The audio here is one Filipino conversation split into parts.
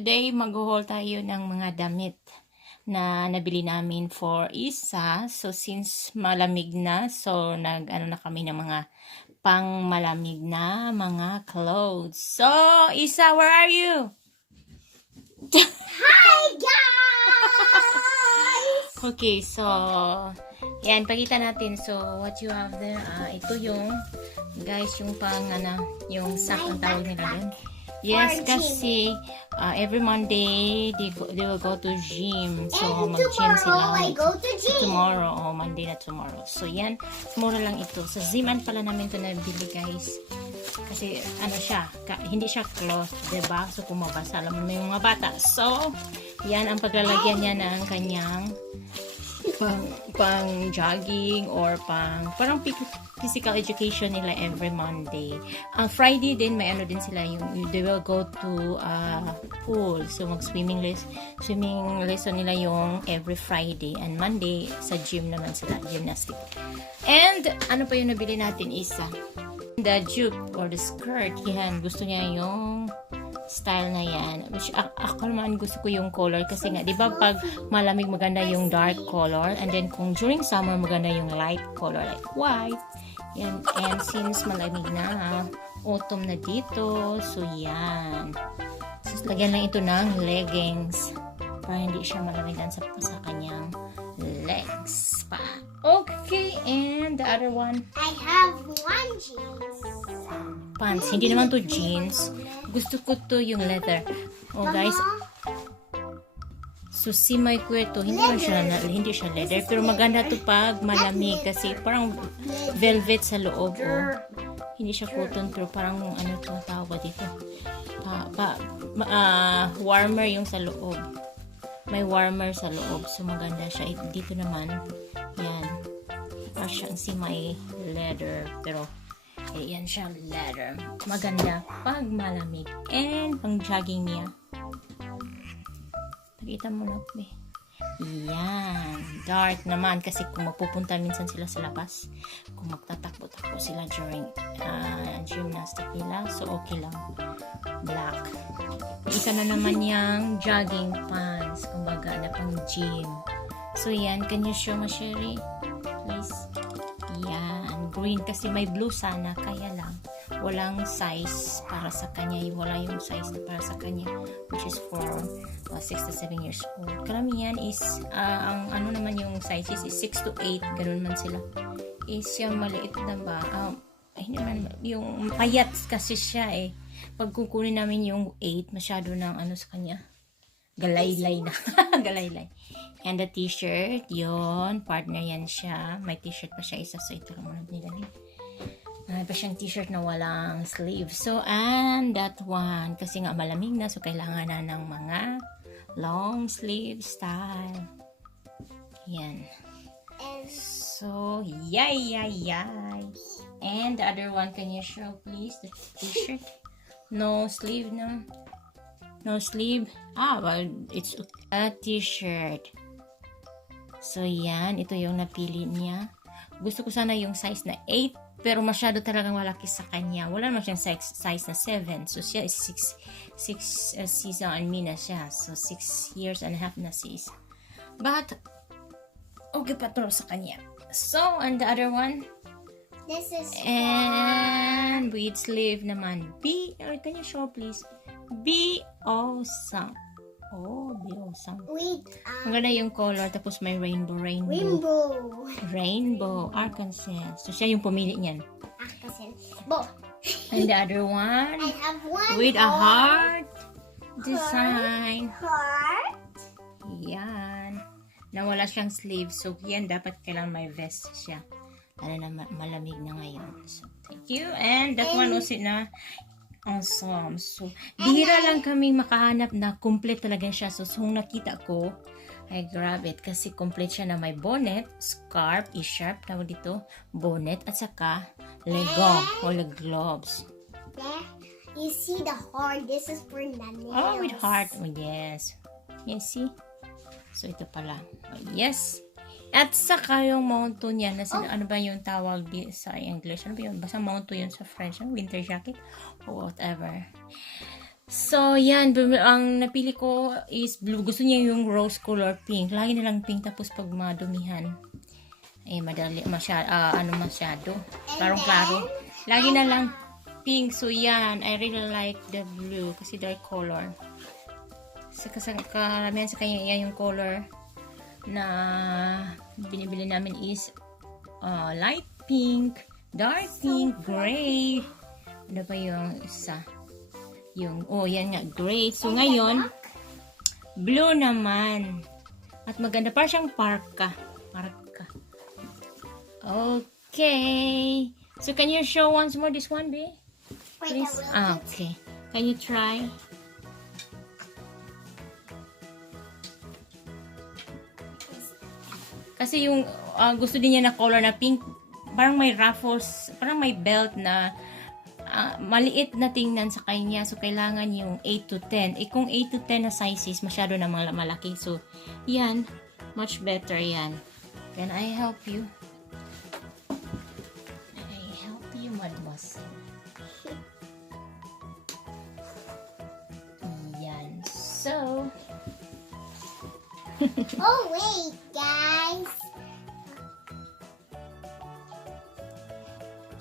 today mag-haul tayo ng mga damit na nabili namin for Isa. So, since malamig na, so nag-ano na kami ng mga pang malamig na mga clothes. So, Isa, where are you? Hi guys! Okay, so yan, pakita natin. So, what you have there, ito yung, guys, yung pang, yung sack ang tawag nila doon. Yes, kasi every Monday they will go to gym. So And mag-gym tomorrow sila. I go to gym. Tomorrow, Monday na tomorrow. So yan, mura lang ito. Sa Ziman pala namin ito nabili, guys. Kasi ano siya, hindi siya cloth, 'di ba? So kung mabasa, alam mo may mga bata. So yan ang paglalagyan niya ng kanyang pang jogging or parang physical education nila every Monday. Ang Friday din may ano din sila, yung they will go to pool. So mag-swimming lesson nila yung every Friday, and Monday sa gym naman sila, gymnastic. And ano pa yung nabili natin, Isa? The jupe or the skirt. Yan, gusto niya yung style na yan. Which, ako naman gusto ko yung color kasi nga, di ba pag malamig maganda yung dark color, and then kung during summer maganda yung light color like white. Yan. And since malamig na, autumn na dito, so yan. So, lagyan lang ito ng leggings para hindi siya malamigan sa kanyang legs pa. Okay, and the other one, I have one jeans. pants. Hindi naman to jeans. Gusto ko to yung leather. Oh, guys. So, si may kwento, hindi siya leather. Pero maganda to pag malamig kasi parang velvet sa loob. Oh. Hindi siya cotton, pero parang ano to tawag dito. Warmer yung sa loob. May warmer sa loob. So, maganda siya. Dito naman, yan. Parang siyang si may leather. Pero, yan siyang leather. Maganda pag malamig. And pang jogging niya. Pakita mo na, be. Yan. Dark naman kasi kung magpupunta minsan sila sa labas, kung magtatakbo-takbo sila during gymnastic nila, so okay lang. Black. Isa na naman yung jogging pants. Kumbaga na pang gym. So yan. Can you show mo, Sherry? Please. Yan, green kasi may blue sana, kaya lang walang size para sa kanya, wala yung size na para sa kanya, which is for 6 to 7 years old. Karamihan is ang ano naman yung sizes is 6 to 8, ganun man sila. Is yung maliit na ba, hindi naman, yung payat kasi siya eh. Pag kukunin namin yung 8, masyado ng ano sa kanya, galaylay na. Galaylay. And the t-shirt, yon, partner yan siya. May t-shirt pa siya isa, so ito lang muna binilagay. May pa siyang t-shirt na walang sleeve. So, and that one, kasi nga malamig na, so kailangan na ng mga long sleeve style. Yan. So, yay. And the other one, can you show please the t-shirt? No sleeve, no? No sleeve. Well, it's a t-shirt. So, yan. Ito yung napili niya. Gusto ko sana yung size na 8, pero masyado talagang malaki sa kanya. Wala naman siyang size na 7. So, siya is 6 season and me na siya. So, 6 years and a half na sis. But, okay pa to sa kanya. So, and the other one? This is And with sleeve naman. Can you show please? B awesome. Oh, be awesome. Wait. Ang ganda yung color, tapos may rainbow. Rainbow, Arkansas. So, siya yung pumili niyan. And the other one, I have one with a heart design. heart. Yan. Na wala siyang sleeve. So, yan, dapat kailangan may vest siya. Ano na, malamig na ngayon. So, thank you. And that one also na awesome. So, bihira lang kaming makahanap na complete talaga siya. So, kung nakita ko, I grab it kasi complete siya na may bonnet, scarf, e-sharp, tawag dito, bonnet, at saka legong or leg gloves. You see the heart? This is for the nails. Oh, with heart. Oh, yes. Yes, see? So, ito pala. Oh, yes. At saka yung manto niya, ano ba yung tawag sa English? Ano ba yun? Basta manto yun sa French. Winter jacket? Or whatever. So, yan. Ang napili ko is blue. Gusto niya yung rose color pink. Lagi na lang pink. Tapos pag madumihan, madali, masyado. Klarong-klaro. Lagi na lang pink. So, yan. I really like the blue. Kasi dark color. Karamihan sa kanya, yan yung color na binibili namin is light pink, dark pink, gray. Ano ba yung isa? Yan nga, gray. So, ngayon, blue naman. At maganda. Parang siyang parka. Okay. So, can you show once more this one, babe? Please? Okay. Can you try? Kasi yung gusto din niya na color na pink, parang may ruffles, parang may belt na maliit na tingnan sa kanya. So, kailangan yung 8 to 10. Kung 8 to 10 na sizes, masyado na malaki. So, yan. Much better yan. Can I help you? Mademoiselle. Yan. So, Oh, wait, guys.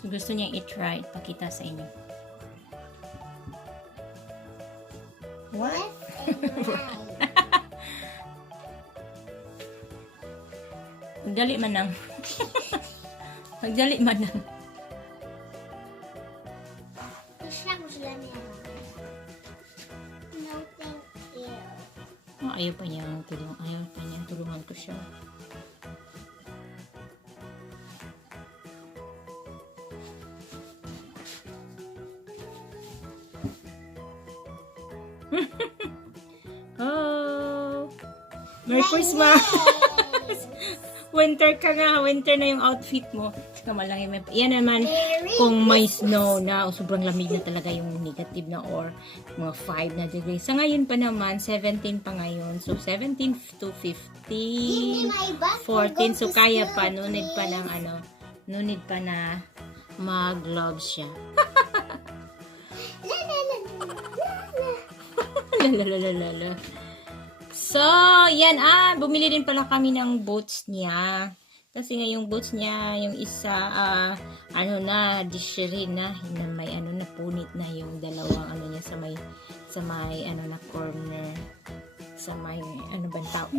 gusto niyang i-try. Pakita sa inyo. What? Magdali man lang. Magdali man lang. No, thank you. Ayaw pa niyang tulungan ko siya. Oh! Merry Christmas! Winter ka na. Winter na yung outfit mo. Saka malaki. Yan naman, kung may snow na o sobrang lamig na talaga yung negative na or mga 5 na degrees. Sa ngayon pa naman, 17 pa ngayon. So, 17 to 15, 14. So, kaya pa. Nunid pa na mag-gloves siya. Lalalala. So, yan. Bumili din pala kami ng boots niya. Kasi nga yung boots niya, yung isa, disherin na. May punit na yung dalawang niya sa may na corner. Sa may,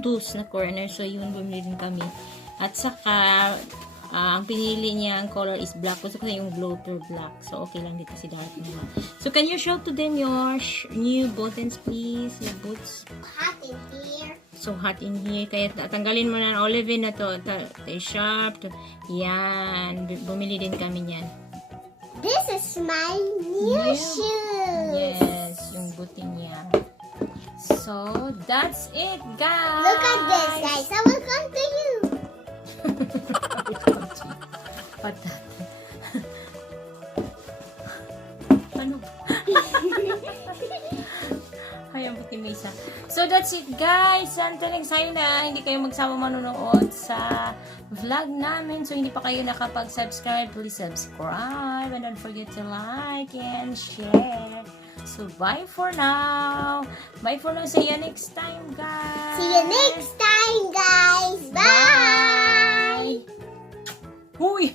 tools na corner. So, yun, bumili din kami. At saka, ang pinili niya, ang color is black. Gusto ko na yung bloater black. So, okay lang dito si dark naman. So, can you show to them your new buttons, please? Your boots. Hot in here. So, hot in here. Kaya tanggalin mo na ang olive na to. Sharp. Yan. Bumili din kami niyan. This is my new shoes. Yes. Yung buti niya. So, that's it, guys. Look at this, guys. I will come to you. Patat. Ano? Hayang puti may isa. So, that's it, guys. Until next time na hindi kayo magsama manonood sa vlog namin. So, hindi pa kayo nakapag-subscribe, please subscribe. And don't forget to like and share. So, bye for now. Bye for now. See you next time, guys. See you next time, guys. Bye. Huy!